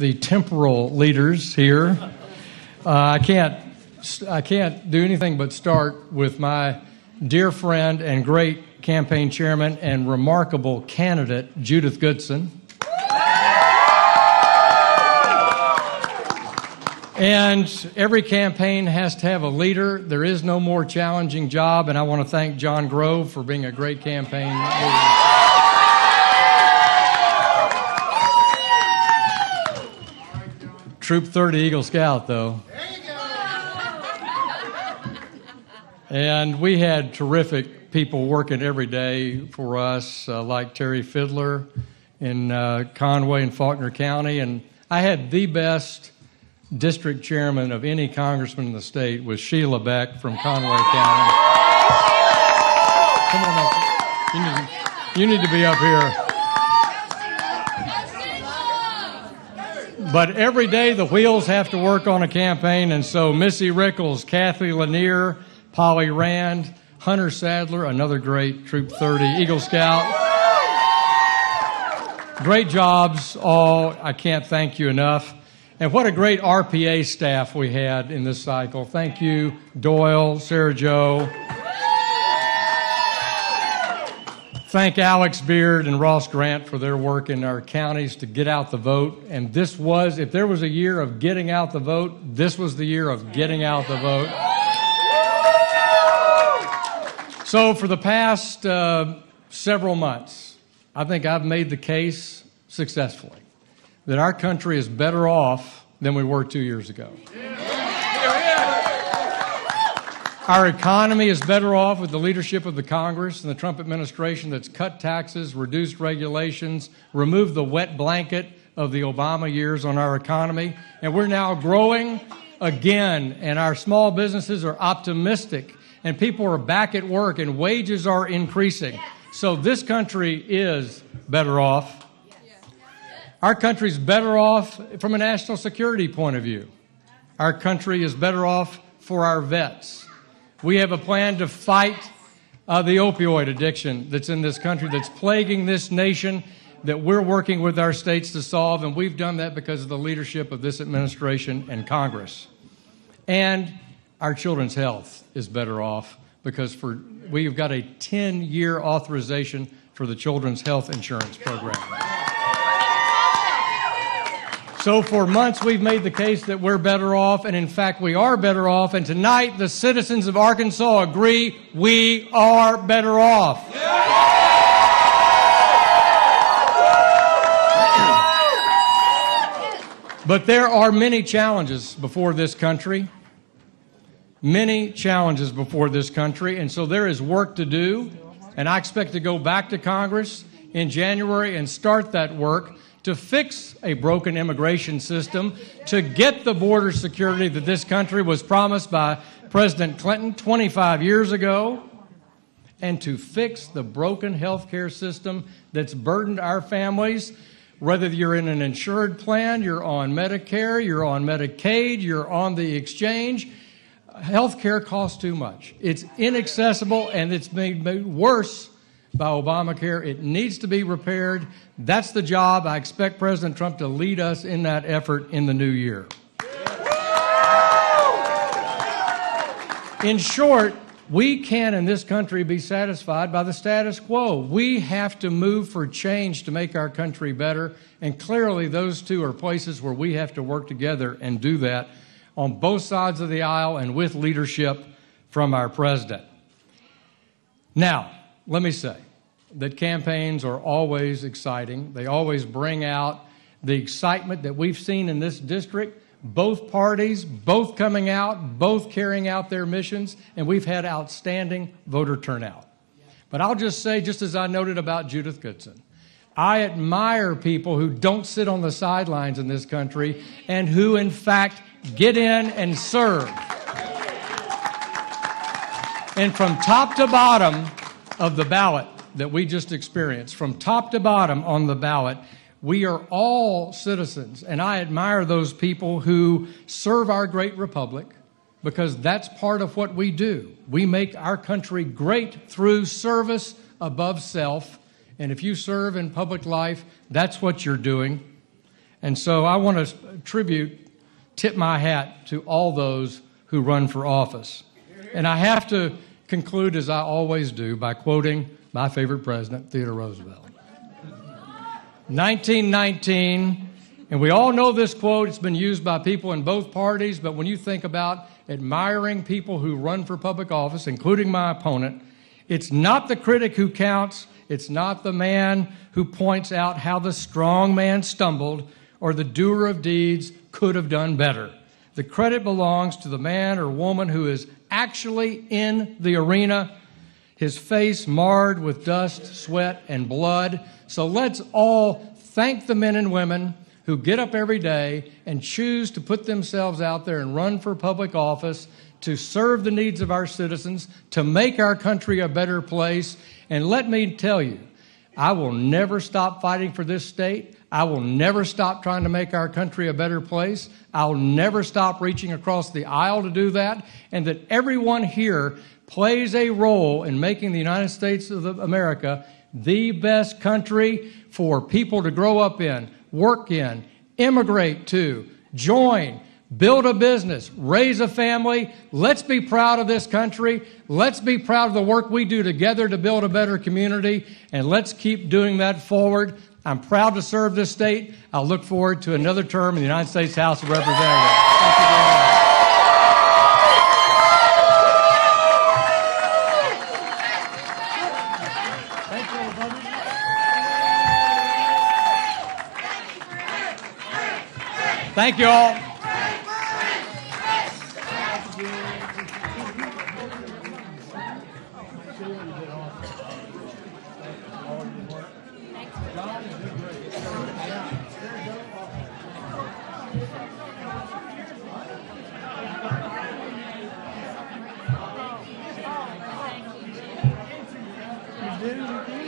the temporal leaders here. I can't do anything but start with my dear friend and great campaign chairman and remarkable candidate, Judith Goodson. And every campaign has to have a leader. There is no more challenging job, and I want to thank John Grove for being a great campaign leader. Troop 30 Eagle Scout, though. And we had terrific people working every day for us, like Terry Fiddler in Conway and Faulkner County. And I had the best district chairman of any congressman in the state was Sheila Beck from Conway County. Come on up. You need to be up here. But every day the wheels have to work on a campaign, and so Missy Rickles, Kathy Lanier, Polly Rand, Hunter Sadler, another great Troop 30 Eagle Scout. Great jobs all. I can't thank you enough. And what a great RPA staff we had in this cycle. Thank you, Doyle, Sarah Jo. Thank Alex Beard and Ross Grant for their work in our counties to get out the vote. And this was, if there was a year of getting out the vote, this was the year of getting out the vote. So for the past several months, I think I've made the case successfully that our country is better off than we were 2 years ago. Our economy is better off with the leadership of the Congress and the Trump administration that's cut taxes, reduced regulations, removed the wet blanket of the Obama years on our economy, and we're now growing again, and our small businesses are optimistic, and people are back at work, and wages are increasing. So this country is better off. Our country's better off from a national security point of view. Our country is better off for our vets. We have a plan to fight the opioid addiction that's in this country, that's plaguing this nation, that we're working with our states to solve, and we've done that because of the leadership of this administration and Congress. And our children's health is better off because we've got a 10-year authorization for the Children's Health Insurance Program. So for months, we've made the case that we're better off, and in fact, we are better off. And tonight, the citizens of Arkansas agree we are better off. But there are many challenges before this country. Many challenges before this country, and so there is work to do. And I expect to go back to Congress in January and start that work to fix a broken immigration system, to get the border security that this country was promised by President Clinton 25 years ago, and to fix the broken health care system that's burdened our families. Whether you're in an insured plan, you're on Medicare, you're on Medicaid, you're on the exchange, health care costs too much. It's inaccessible, and it's made worse by Obamacare. It needs to be repaired. That's the job. I expect President Trump to lead us in that effort in the new year. In short, we can't in this country be satisfied by the status quo. We have to move for change to make our country better, and clearly those two are places where we have to work together and do that on both sides of the aisle and with leadership from our president. Now, let me say that campaigns are always exciting. They always bring out the excitement that we've seen in this district, both parties, both coming out, both carrying out their missions, and we've had outstanding voter turnout. But I'll just say, just as I noted about Judith Goodson, I admire people who don't sit on the sidelines in this country and who, in fact, get in and serve. And from top to bottom of the ballot that we just experienced, from top to bottom on the ballot, we are all citizens. And I admire those people who serve our great republic, because that's part of what we do. We make our country great through service above self. And if you serve in public life, that's what you're doing. And so I want to tip my hat to all those who run for office. And I have to conclude, as I always do, by quoting my favorite president, Theodore Roosevelt. 1919, and we all know this quote. It's been used by people in both parties, but when you think about admiring people who run for public office, including my opponent, it's not the critic who counts, it's not the man who points out how the strong man stumbled or the doer of deeds could have done better. The credit belongs to the man or woman who is actually in the arena, his face marred with dust, sweat, and blood. So let's all thank the men and women who get up every day and choose to put themselves out there and run for public office to serve the needs of our citizens, to make our country a better place. And let me tell you, I will never stop fighting for this state. I will never stop trying to make our country a better place. I'll never stop reaching across the aisle to do that, and that everyone here plays a role in making the United States of America the best country for people to grow up in, work in, immigrate to, join, build a business, raise a family. Let's be proud of this country. Let's be proud of the work we do together to build a better community, and let's keep doing that forward. I'm proud to serve this state. I'll look forward to another term in the United States House of Representatives. Thank you very much. Thank you, everybody. Thank you all. You do.